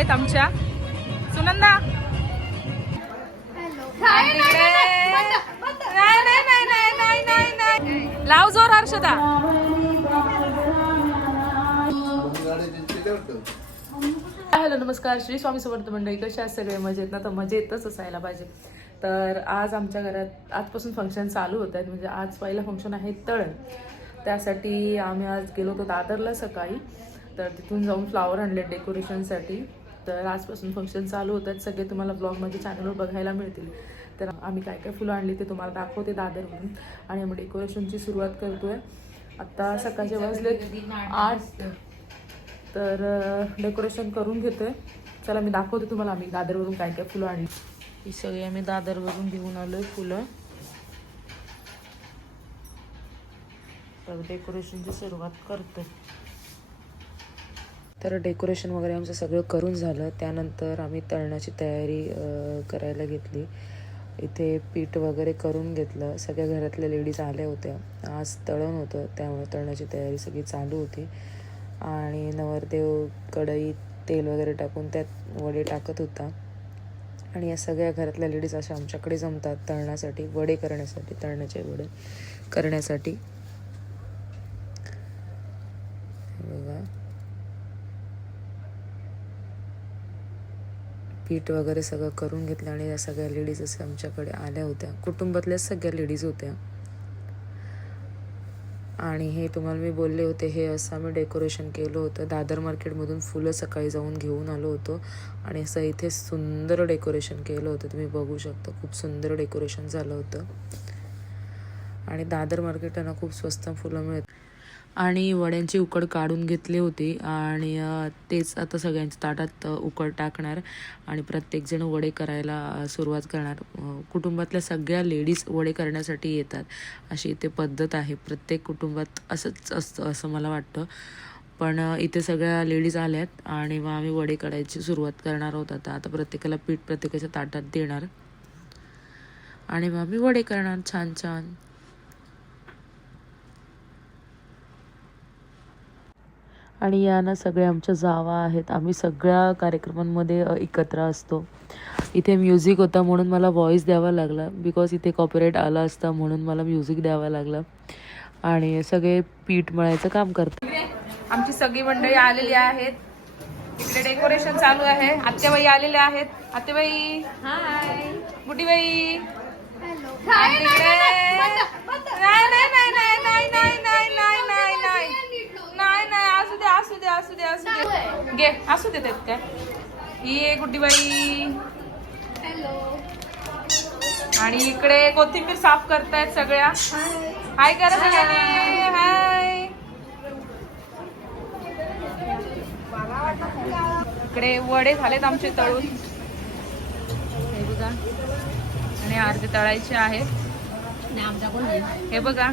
आहेत आमच्या सुनंदा. लाव जोर हर्षदा. हॅलो नमस्कार, श्री स्वामी समर्थ मंडळी. कशा सगळे मजेत ना? तर मजेतच असायला पाहिजे. तर आज आमच्या घरात आजपासून फंक्शन चालू होत आहेत. म्हणजे आज पहिलं फंक्शन आहे तळण. त्यासाठी आम्ही आज गेलो होतो दादरला सकाळी. तर तिथून जाऊन फ्लावर आणले डेकोरेशनसाठी. तर आजपासून फंक्शन चालू होत आहेत. सगळे तुम्हाला ब्लॉगमध्ये चॅनलवर बघायला मिळतील. तर आम्ही काय काय फुलं आणली ते तुम्हाला दाखवते दादरवरून. आणि आम्ही डेकोरेशनची सुरुवात करतोय. आत्ता सकाळचे वाजले 8. तर डेकोरेशन करून घेतोय. चला मी दाखवते तुम्हाला आम्ही दादरवरून काय काय फुलं आणली. ही सगळी आम्ही दादरवरून घेऊन आलोय फुलं. तर डेकोरेशनची सुरुवात करतोय. तर डेकोरेशन वगैरे आमचं सगळं करून झालं. त्यानंतर आम्ही तळणाची तयारी करायला घेतली. इथे पीठ वगैरे करून घेतलं. सगळ्या घरातल्या लेडीज आल्या होत्या. आज तळण होतं त्यामुळे तळणाची तयारी सगळी चालू होती. आणि नवरदेव कढईत तेल वगैरे टाकून त्यात वडे टाकत होता. आणि या सगळ्या घरातल्या लेडीज अशा आमच्याकडे जमतात तळणासाठी, वडे करण्यासाठी, तळणाचे वडे करण्यासाठी. बघा पीठ वगैरे सगळं करून घेतलं. आणि या सगळ्या लेडीज असे आमच्याकडे आल्या होत्या. कुटुंबातल्याच सगळ्या लेडीज होत्या. आणि हे तुम्हाला मी बोलले होते, हे असं आम्ही डेकोरेशन केलं होतं. दादर मार्केटमधून फुलं सकाळी जाऊन घेऊन आलो होतो. आणि असं इथे सुंदर डेकोरेशन केलं होतं. तुम्ही बघू शकता खूप सुंदर डेकोरेशन झालं होतं. आणि दादर मार्केटला खूप स्वस्त फुलं मिळतात. आणि वड्यांची उकड काढून घेतली होती. आणि तेच आता सगळ्यांच्या ताटात उकड टाकणार. आणि प्रत्येकजण वडे करायला सुरुवात करणार. कुटुंबातल्या सगळ्या लेडीज वडे करण्यासाठी येतात, अशी इथे पद्धत आहे. प्रत्येक कुटुंबात असंच असतं असं मला वाटतं. पण इथे सगळ्या लेडीज आल्यात आणि मग आम्ही वडे करायची सुरुवात करणार आहोत. आता प्रत्येकाला पीठ प्रत्येकाच्या ताटात देणार आणि मग आम्ही वडे करणार छान छान. आणि या ना सगळ्या आमच्या जावा आहेत. आम्ही सगळ्या कार्यक्रमांमध्ये एकत्र असतो. इथे म्युझिक होता म्हणून मला व्हॉइस द्यावा लागला, बिकॉज इथे कॉपीराईट आला असता म्हणून मला म्युझिक द्यावा लागला. आणि सगळे पीठ मळायचं काम करतात. आमची सगळी मंडळी आलेली आहेत. इकडे डेकोरेशन चालू आहे. आत्याबाई आलेल्या आहेत. आत्याबाई हाय, गुड्डीबाई घे असू देतात काय. ही गुड्डीबाई. आणि इकडे कोथिंबीर साफ करतायत सगळ्या. हाय करा सगळ्यांनी. हाय. इकडे वडे झालेत आमचे तळून, हे बघा. आणि अर्धे तळायचे आहेत. हे बघा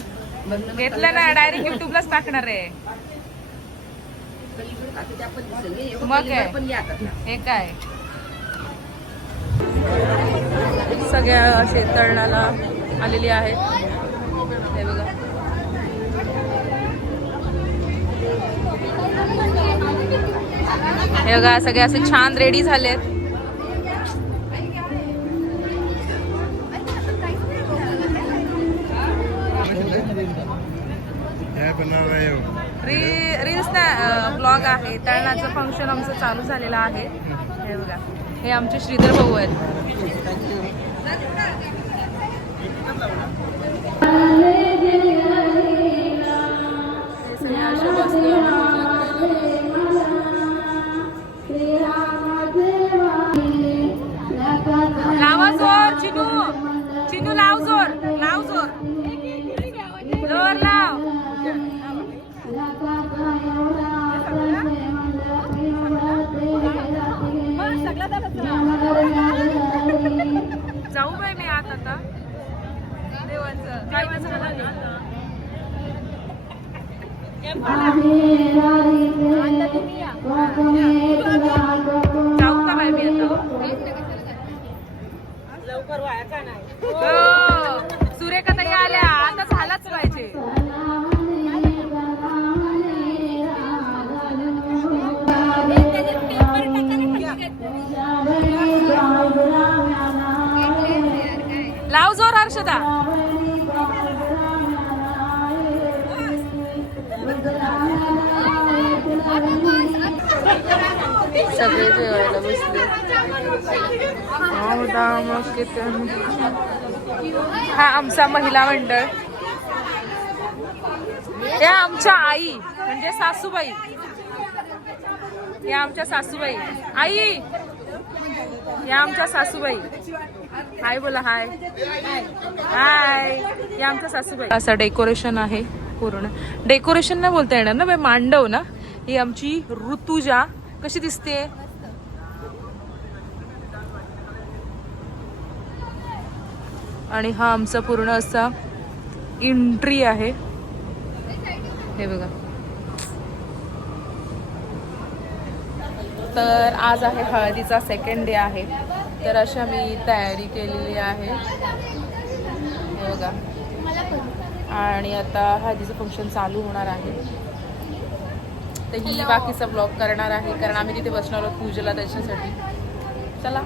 घेतलं ना, डायरेक्ट युट्यूबलाच टाकणार आहे. मग हे काय सगळ्या असे तळणाला आलेली आहेत. हे बघा हे बघा सगळे असे छान रेडी झालेत. रील्स ना ब्लॉग आहे. तळणाचं फंक्शन आमचं चालू झालेलं आहे. हे बघा हे आमचे श्रीधर भाऊ आहेत. लावा जोर चिनू, चिनू लाव जोर, लाव जोर, जोर लाव. जाऊ बाई मी आता देवाचं जाऊ का बाई मी आता. लवकर वाया का नाही. सुरेखा ताई आल्या आता झालाच पाहिजे. सगळे जेवायला बसले. हा आमचा महिला मंडळ. या आमच्या आई म्हणजे सासूबाई. या आमच्या सासूबाई. आई या आमच्या सासूबाई. हाय बोला. हाय हाय. या आमच्या सासूबाई. असं डेकोरेशन आहे पूर्ण. डेकोरेशन नाही बोलता येणार ना बाई, मांडव ना. ही आमची ऋतुजा. कशी दिसते? आणि हा आमचा पूर्ण असा एंट्री आहे. हे बघा. तर आज आहे हळदीचा सेकंड डे आहे. तर अशा मी तयारी केलेली आहे. हे बघा. आणि आता हळदीचं फंक्शन चालू होणार आहे. तर ही बाकीचा ब्लॉग करणार आहे कारण आम्ही तिथे बसणार आहोत पूजेला त्याच्यासाठी. चला.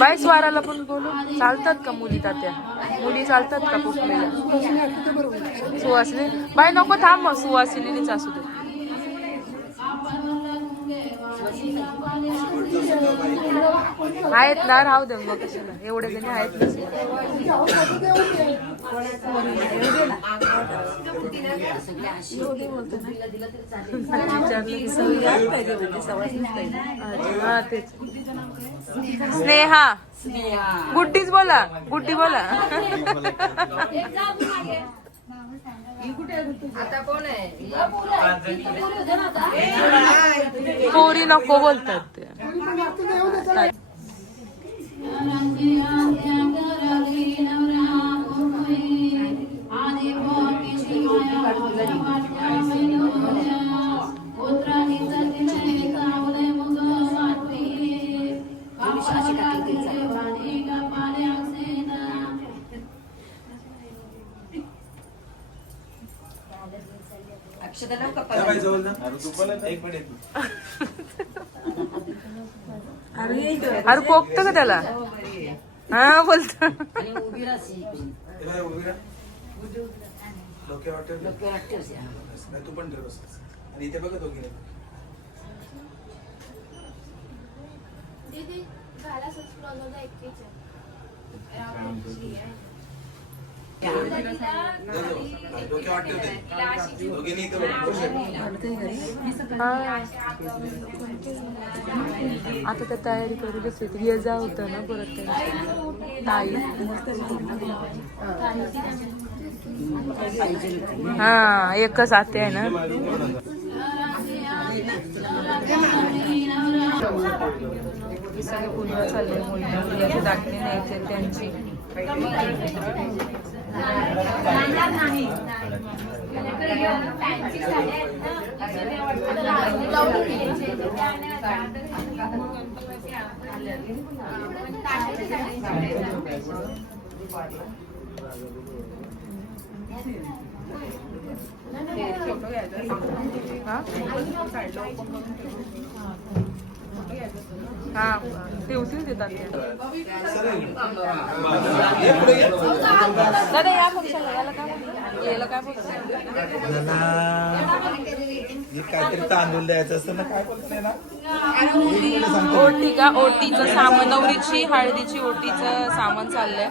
बाय स्वाराला पण बोलू. चालतात का मुली तात्या? मुली चालतात का पुसलेल्या? सुवासिनी बाय नको थांब मग. सुवासिनीच असू दे. आहेत ना, राहू दे मग. कशाला एवढे जणी आहेत ना. हा तेच. स्नेहा. गुड्डीच बोला. गुड्डी बोला. पोरी नको बोलतात ते. अरे कोकत का त्याला? हा बोलतो. तू पण आणि इथे बघा दोघी. आता तर तयारी करूनच येते. ये जा होतं ना परत ताई. हा एकच आते आहे ना. सगळे पूर्ण चालले. मुलीचे दाखले न्यायचे त्यांची. हा ते उचलून देतात दादा या फंक्शनला याला काय याला काय काहीतरी तांदूळ द्यायचं असतं ना, काय बोलतोय ना. ओटी का ओटीचं सामान नवरीची हळदीची ओटीचं सामान चाललंय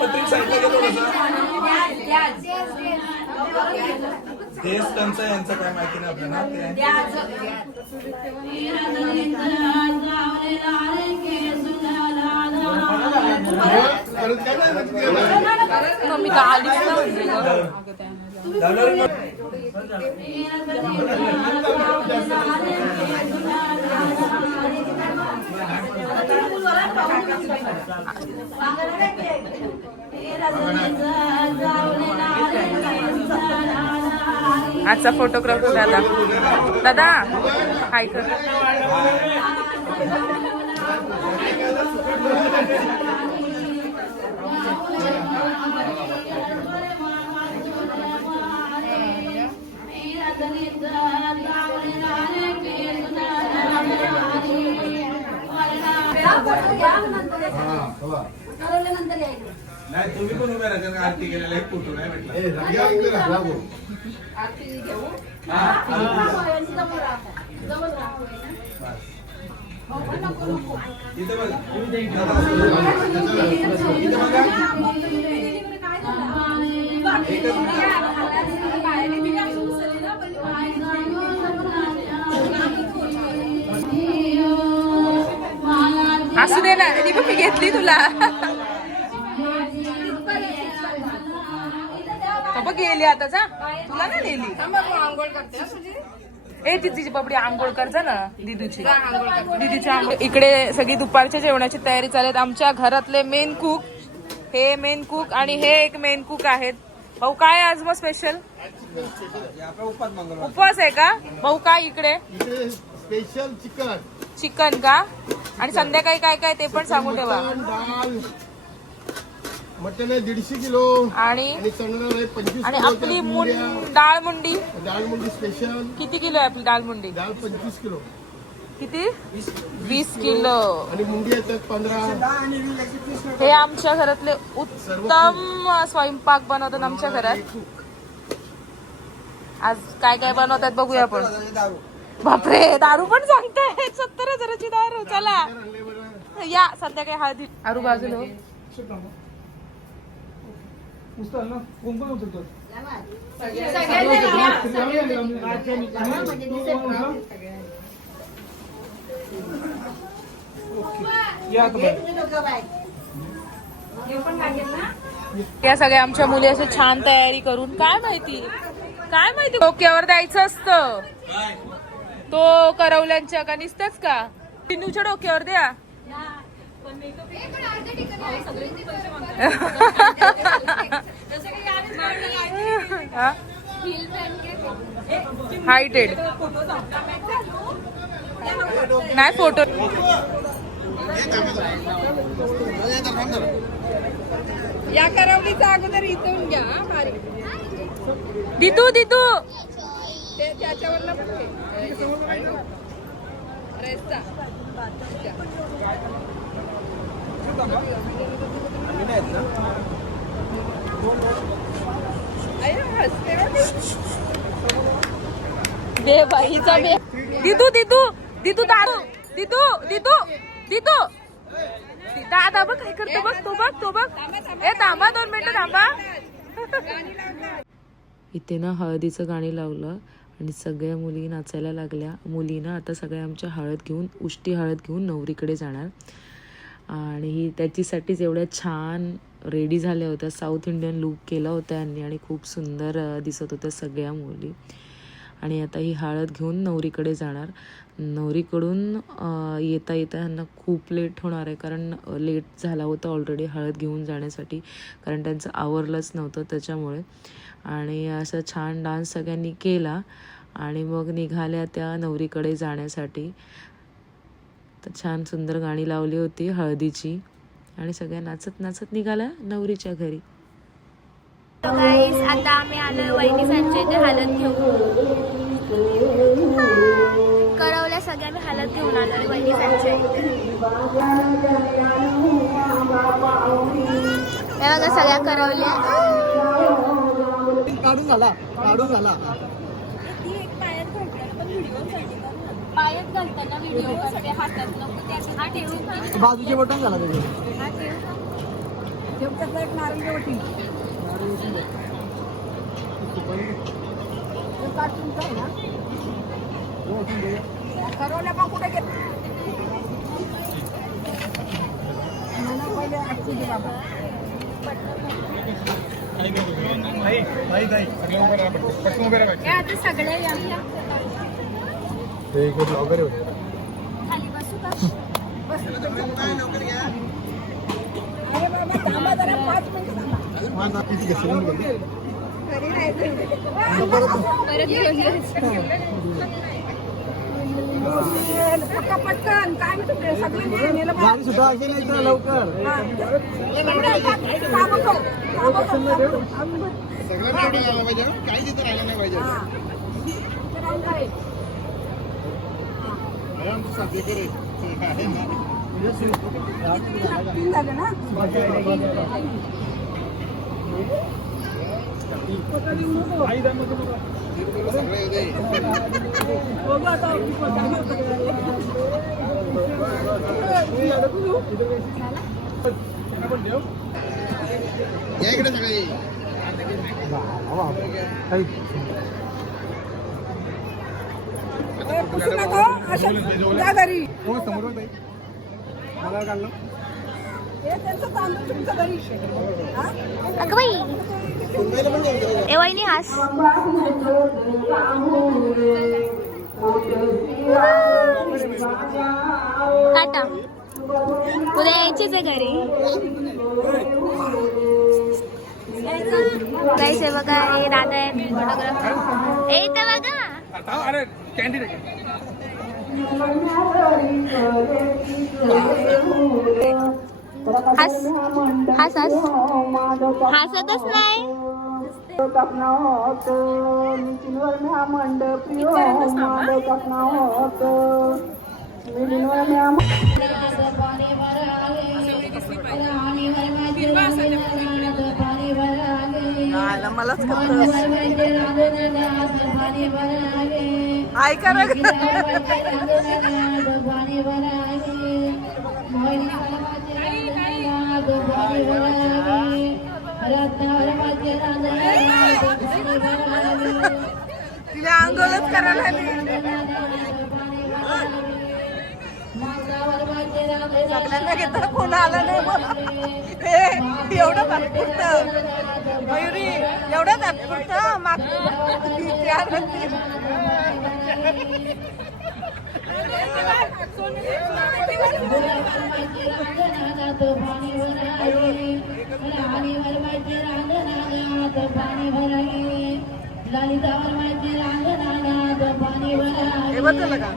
पत्रिक साईडला गेलो देश त्यांचं यांचं काय माहिती नाही आपल्याला मी तर आलीच आजचा फोटोग्राफर दादा दादा हाय कर नाही तुम्ही पण उभ्या राहा आरती केलेला एक फोटो नाही भेटला इथे बघा असू दे ना ती पण मी घेतली तुला बघ गेली आता जा तुला ना नेली ए तिची पपडी आंघोळ कर जा ना दीदीची आंघोळ इकडे सगळी दुपारच्या जेवणाची तयारी चालत आमच्या घरातले मेन कुक हे मेन कुक आणि हे एक मेन कुक आहेत भाऊ काय आज मग स्पेशल उपवास आहे का भाऊ काय इकडे स्पेशल चिकन चिकन का आणि संध्याकाळी काय काय ते पण सांगून ठेवा डाळ मटन आहे 150 किलो आणि चणा आहे 25 आणि किलो आपली डाळ मुंडी डाळ मुंडी स्पेशल किती किलो आहे आपली डाळ मुंडी डाळ 25 किलो किती 20 किलो आणि मुंडी येतात 15 हे आमच्या घरातले उत्तम स्वयंपाक बनवतात आमच्या घरात आज काय काय बनवतात बघूया आपण बापरे दारू पण सांगताय 70,000ची दारू चला या संध्याकाळी हळदी आरू बाजूला हो. या सगळ्या आमच्या मुली असे छान तयारी करून काय माहिती डोक्यावर द्यायचं असतं तो करवल्यांच्या का निसतच का पिन्नूच्या डोक्यावर द्या हायटेड नाही फोटो या करवलीचा अगोदर इथून घ्या दितू ते त्याच्यावर रेस्ता दे बाईचा दितू दादा बघ काय करतो बघ तो बघ ए थांबा 2 मिनिटं थांबा इथे ना हळदीचं गाणी लावलं आणि सगळ्या मुली नाचायला लागल्या मुलीना आता सगळ्या आमच्या उष्टी हळद घेऊन नवरीकडे जाणार आणि त्याच्यासाठीच एवढ्या छान रेडी झाल्या होत्या साऊथ इंडियन लुक केला होता यांनी आणि खूप सुंदर दिसत होत्या सगळ्या मुली आणि आता ही हळद घेऊन नवरीकडे जाणार नवरीकडून येता ह्यांना खूप लेट होणार आहे कारण लेट झाला होता ऑलरेडी हळद घेऊन जाण्यासाठी कारण त्यांचं आवरलंच नव्हतं त्याच्यामुळे आणि असं छान डान्स सगळ्यांनी केला आणि मग निघाल्या त्या नवरीकडे जाण्यासाठी तर छान सुंदर गाणी लावली होती हळदीची आणि सगळ्या नाचत नाचत निघाला नवरीच्या घरी. गाईस आता आम्ही आलो वहिनीसांच्या इथे हालत घेऊन. कळवल्या सगळ्या मी हालत घेऊन आलो वहिनीसांच्या इथे. हे बघा सगळ्या करवल्या. काढून झाला. पायात घालताना व्हिडिओ सगळे हातात नको त्याचे हा ठेवून बाजूचे बटन झाला त्याचे. आता सगळे खाली बसू का? परत घेऊन गाडी सुद्धा अशी नाही तर लवकर. सगळं रेडी झालं पाहिजे. काही तिथं राहिलं नाही पाहिजे. आहे ना. या इकडे सगळे. मला काढलं. अगं बाई ए वहिनी हास. टाटा उद्या यायचीच आहे घरी. जायचंय बघा हे दादा आहे फोटोग्राफर. ए इथं बघा. अरे कॅन्टीन हास हास हास हसतच नाही. मलाच ऐका ना. तिला आंघोळच करायला सगळ्यांना घेताना कोण आलं नाही मला. एवढं तात्पुरतं मयुरी एवढं तात्पुरतं हे बदल का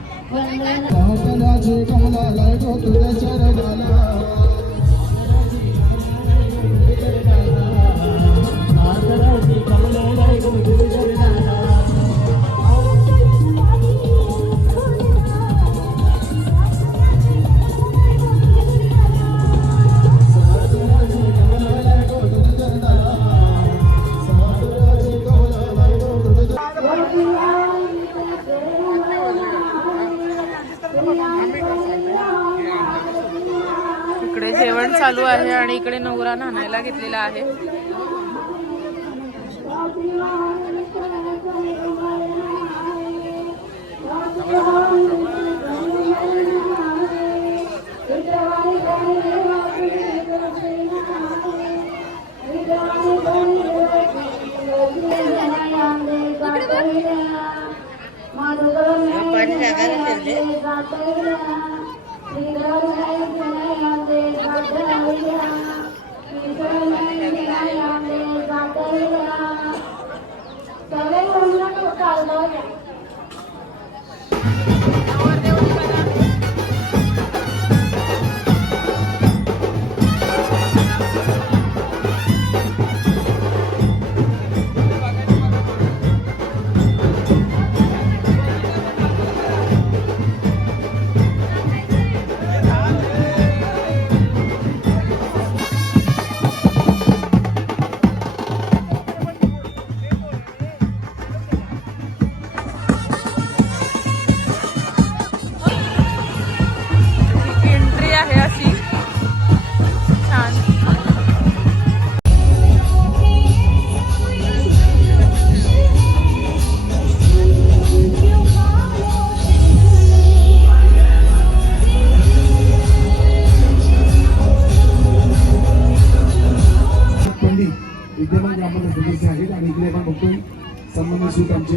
इकडे जेवण चालू आहे आणि इकडे नवरा न्हायला घेतलेला आहे.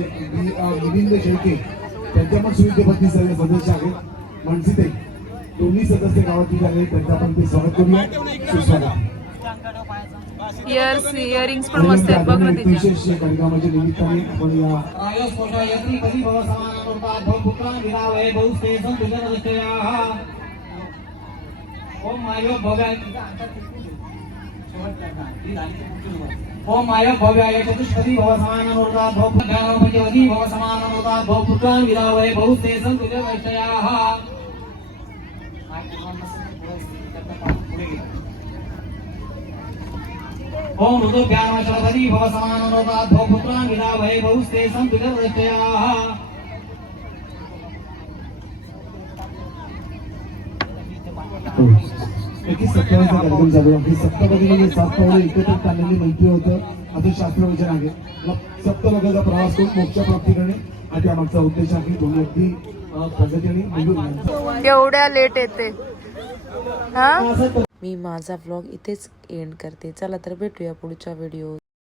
मिलिंद शेळके त्यांच्या पण सुविधेपती सर्व सदस्य आहेत. मनसीते दोन्ही सदस्य गावातील आहेत, त्यांचा पण ते स्वागत करूया. सुस्वागत. इयरिंग्स पण मस्त आहेत बघ ना एक तिच्या. विशेष कार्यक्रमाच्या निमित्ताने आपण या ओम माय भव्याय चतुष्पदी भव समानोर्धा भव ज्ञानोपजवती भव समानोर्धा भव पुत्रान विरावय बहुस्ते संतुल्य वैषयाः. ओम ऋतुभ्यामचलपदी भव समानोर्धा भव पुत्रान विरावय बहुस्ते संतुल्य वैषयाः. एकवीस सप्ताहाचा कार्यक्रम चालू आहे. सप्तपदी म्हणजे 7 पावले एकत्रित चाललेली मैत्री होतं असं शास्त्रवचन आहे. सप्तलोकाचा प्रवास करून मोक्ष प्राप्ती करणे हा त्यामागचा उद्देश आहे. दोन्ही अगदी प्रगती आणि मयूर यांचा केवढ्या लेट येते हा. मी माझा व्लॉग इथेच एंड करते. चला तर भेटूया पुढच्या व्हिडिओ.